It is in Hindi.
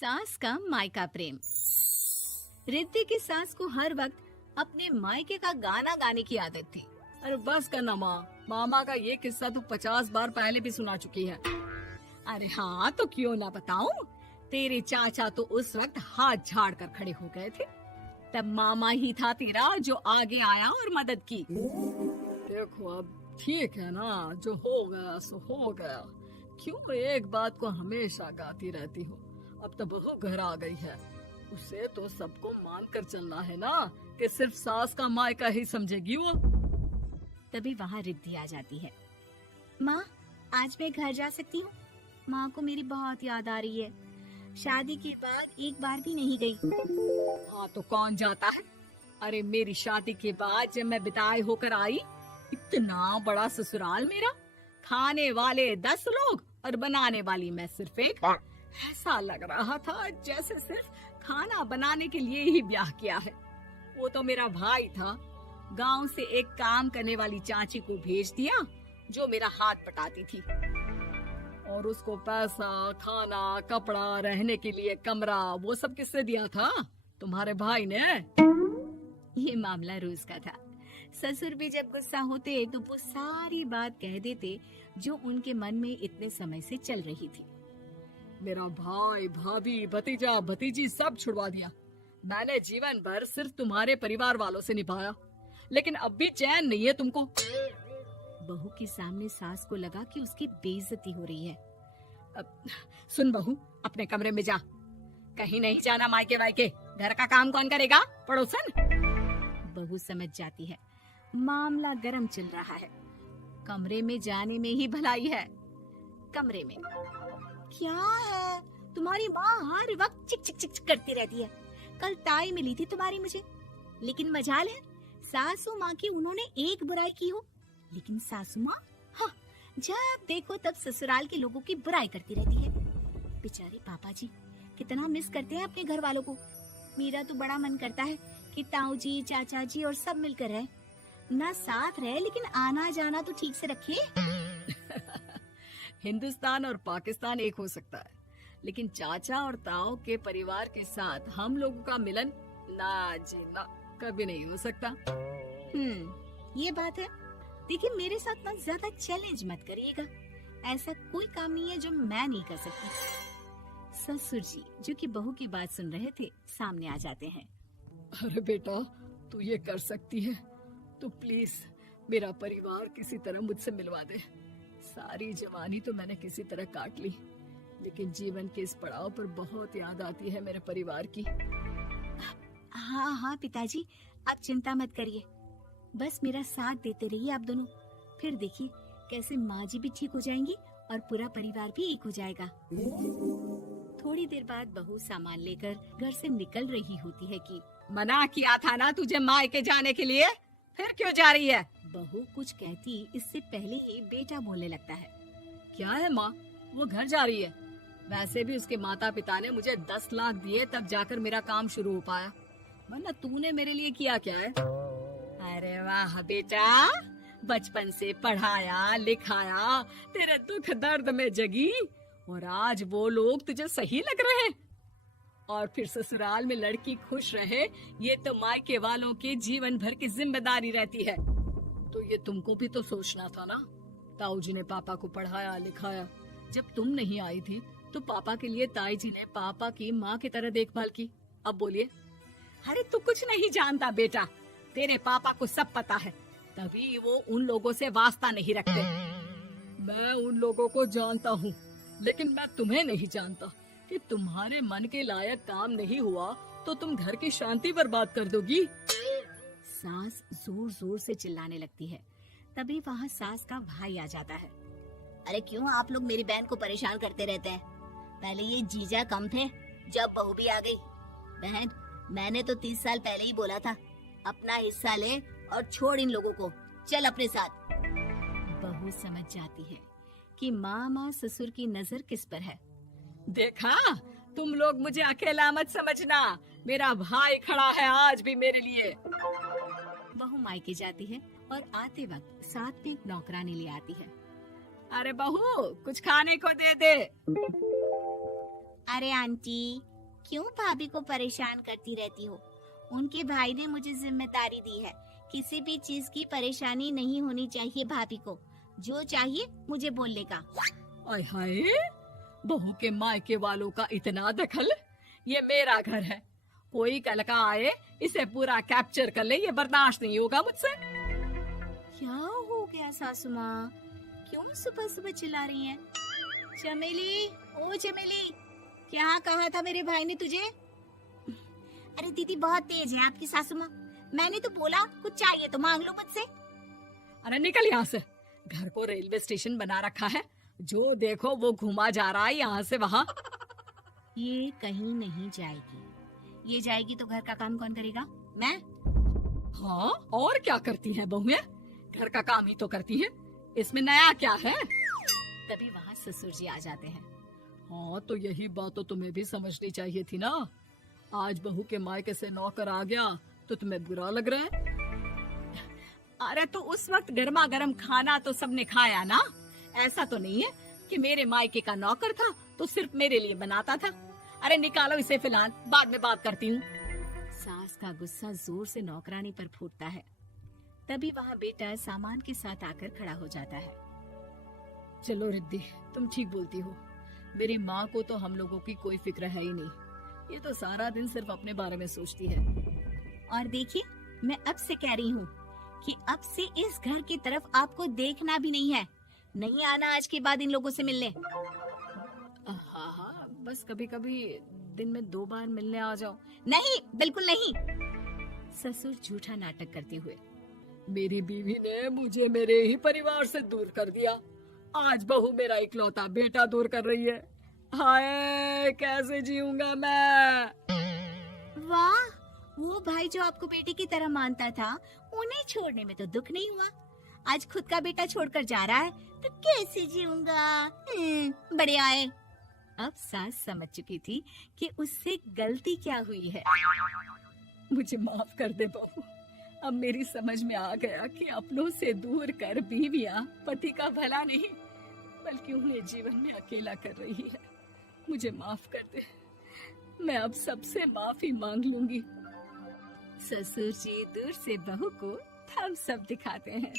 सास का मायका प्रेम। रिद्धि की सास को हर वक्त अपने मायके का गाना गाने की आदत थी। अरे बस करना माँ, मामा का ये किस्सा तू 50 बार पहले भी सुना चुकी है। अरे हाँ, तो क्यों ना बताऊं। तेरे चाचा तो उस वक्त हाथ झाड़ कर खड़े हो गए थे। तब मामा ही था तेरा जो आगे आया और मदद की। देखो अब ठीक है ना, जो हो गया सो हो गया। क्यों एक बात को हमेशा गाती रहती हो। अब तो बहू घर आ गई है, उसे तो सबको मान कर चलना है ना, कि सिर्फ सास का मायका ही समझेगी वो। तभी वहाँ रिद्धि आ जाती है। माँ, आज मैं घर जा सकती हूँ? माँ को मेरी बहुत याद आ रही है। शादी के बाद एक बार भी नहीं गई। हाँ तो कौन जाता है। अरे मेरी शादी के बाद जब मैं विदाई होकर आई, इतना बड़ा ससुराल मेरा, खाने वाले 10 लोग और बनाने वाली मैं सिर्फ एक। ऐसा लग रहा था जैसे सिर्फ खाना बनाने के लिए ही ब्याह किया है। वो तो मेरा भाई था, गांव से एक काम करने वाली चाची को भेज दिया जो मेरा हाथ पटाती थी, और उसको पैसा, खाना, कपड़ा, रहने के लिए कमरा, वो सब किसने दिया था? तुम्हारे भाई ने। ये मामला रोज का था। ससुर भी जब गुस्सा होते तो वो सारी बात कह देते जो उनके मन में इतने समय से चल रही थी। मेरा भाई, भाभी, भतीजा, भतीजी सब छुड़वा दिया। मैंने जीवन भर सिर्फ तुम्हारे परिवार वालों से निभाया, लेकिन अब भी चैन नहीं है तुमको। बहू के सामने सास को लगा कि उसकी बेइज्जती हो रही है। अब सुन बहू, अपने कमरे में जा, कहीं नहीं जाना मायके वायके। घर का काम कौन करेगा? पड़ोसन। बहू समझ जाती है मामला गर्म चल रहा है। कमरे में जाने में ही भलाई है। कमरे में क्या है? तुम्हारी माँ हर वक्त चिक चिक चिक करती रहती है। कल ताई मिली थी तुम्हारी मुझे, लेकिन मजाल है सासू माँ की उन्होंने एक बुराई की हो, लेकिन सासू माँ हाँ, जब देखो तब ससुराल के लोगों की बुराई करती रहती है। बेचारे पापा जी कितना मिस करते हैं अपने घर वालों को। मेरा तो बड़ा मन करता है कि ताऊ जी, चाचा जी और सब मिलकर रहे, ना साथ रहे लेकिन आना जाना तो ठीक से रखे। हिंदुस्तान और पाकिस्तान एक हो सकता है, लेकिन चाचा और ताऊ के परिवार के साथ हम लोगों का मिलन ना जी ना, कभी नहीं हो सकता। ये बात है। देखिए मेरे साथ ना ज्यादा चैलेंज मत करिएगा। ऐसा कोई काम नहीं है जो मैं नहीं कर सकती। ससुर जी जो कि बहू की बात सुन रहे थे सामने आ जाते हैं। अरे बेटा, तू ये कर सकती है तो प्लीज मेरा परिवार किसी तरह मुझसे मिलवा दे। सारी जवानी तो मैंने किसी तरह काट ली, लेकिन जीवन के इस पड़ाव पर बहुत याद आती है मेरे परिवार की। हाँ हाँ पिताजी, आप चिंता मत करिए, बस मेरा साथ देते रहिए आप दोनों। फिर देखिए कैसे माँ जी भी ठीक हो जाएंगी और पूरा परिवार भी एक हो जाएगा। थोड़ी देर बाद बहू सामान लेकर घर से निकल रही होती है कि मना किया था ना तुझे मायके जाने के लिए, फिर क्यों जा रही है? बहू कुछ कहती इससे पहले ही बेटा बोलने लगता है। क्या है माँ, वो घर जा रही है। वैसे भी उसके माता पिता ने मुझे 10 लाख दिए तब जाकर मेरा काम शुरू हो पाया, वरना तूने मेरे लिए किया क्या है? अरे वाह बेटा, बचपन से पढ़ाया लिखाया, तेरे दुख दर्द में जगी, और आज वो लोग तुझे सही लग रहे हैं। और फिर ससुराल में लड़की खुश रहे, ये तो मायके वालों की जीवन भर की जिम्मेदारी रहती है। तो ये तुमको भी तो सोचना था ना। ताऊ जी ने पापा को पढ़ाया लिखाया, जब तुम नहीं आई थी तो पापा के लिए ताई जी ने पापा की माँ की तरह देखभाल की। अब बोलिए। अरे तू कुछ नहीं जानता बेटा, तेरे पापा को सब पता है, तभी वो उन लोगों से वास्ता नहीं रखते। मैं उन लोगों को जानता हूँ, लेकिन मैं तुम्हें नहीं जानता कि तुम्हारे मन के लायक काम नहीं हुआ तो तुम घर की शांति बर्बाद कर दोगी। सास जोर जोर से चिल्लाने लगती है। तभी वहाँ सास का भाई आ जाता है। अरे क्यों आप लोग मेरी बहन को परेशान करते रहते हैं? पहले ये जीजा कम थे, जब बहू भी आ गई। बहन, मैंने तो 30 साल पहले ही बोला था, अपना हिस्सा ले और छोड़ इन लोगों को, चल अपने साथ। बहू समझ जाती है कि मामा ससुर की नजर किस पर है। देखा, तुम लोग मुझे अकेला मत समझना, मेरा भाई खड़ा है आज भी मेरे लिए। बहू मायके जाती है और आते वक्त साथ में एक नौकरानी ले आती है। अरे बहू, कुछ खाने को दे दे। अरे आंटी, क्यों भाभी को परेशान करती रहती हो? उनके भाई ने मुझे जिम्मेदारी दी है। किसी भी चीज की परेशानी नहीं होनी चाहिए भाभी को। जो चाहिए मुझे बोलने का। आय हाय, बहू के मायके वालों का इतना दखल। ये मेरा घर है, कोई कल का आए इसे पूरा कैप्चर कर ले, ये बर्दाश्त नहीं होगा मुझसे। क्या हो गया सासू माँ? क्यों सुबह सुबह चिल्ला रही हैं? चमेली, ओ चमेली, क्या कहा था मेरे भाई ने तुझे? अरे दीदी बहुत तेज है आपकी सासू माँ। मैंने तो बोला कुछ चाहिए तो मांग लो मुझसे। अरे निकल यहाँ से, घर को रेलवे स्टेशन बना रखा है, जो देखो वो घुमा जा रहा है यहाँ से वहाँ। ये कहीं नहीं जाएगी। ये जाएगी तो घर का काम कौन करेगा? मैं। हाँ, और क्या करती हैं बहुएं? घर का काम ही तो करती हैं, इसमें नया क्या है? तभी वहाँ ससुर जी आ जाते हैं। हाँ, तो यही बात तो तुम्हें भी समझनी चाहिए थी ना। आज बहू के मायके से नौकर आ गया तो तुम्हें बुरा लग रहा है? अरे तो उस वक्त गर्मा गर्म खाना तो सबने खाया ना। ऐसा तो नहीं है कि मेरे मायके का नौकर था तो सिर्फ मेरे लिए बनाता था। अरे निकालो इसे, फिलहाल बाद में बात करती हूँ। सास का गुस्सा जोर से नौकरानी पर फूटता है। तभी वहाँ बेटा सामान के साथ आकर खड़ा हो जाता है। चलो रिद्धी, तुम ठीक बोलती हो। मेरी माँ को तो हम लोगों की कोई फिक्र है ही नहीं, ये तो सारा दिन सिर्फ अपने बारे में सोचती है। और देखिए, मैं अब से कह रही हूँ कि अब से इस घर की तरफ आपको देखना भी नहीं है। नहीं आना आज के बाद इन लोगों से मिलने। हाँ हाँ, बस कभी कभी दिन में 2 बार मिलने आ जाओ। नहीं, बिल्कुल नहीं। ससुर झूठा नाटक करते हुए। मेरी बीवी ने मुझे मेरे ही परिवार से दूर कर दिया, आज बहू मेरा इकलौता बेटा दूर कर रही है। हाय, कैसे जीऊंगा मैं? वाह, वो भाई जो आपको बेटे की तरह मानता था, उन्हें छोड़ने में तो दुख नहीं हुआ। आज खुद का बेटा छोड़कर जा रहा है तो कैसे जीऊंगा? बढ़िया है। अब सास समझ चुकी थी कि उससे गलती क्या हुई है। मुझे माफ कर दे बहू, अब मेरी समझ में आ गया कि अपनों से दूर कर बीवियां पति का भला नहीं बल्कि उन्हें जीवन में अकेला कर रही है। मुझे माफ कर दे, मैं अब सबसे माफी मांग लूंगी। ससुर जी दूर से बहू को थम्स अप दिखाते हैं।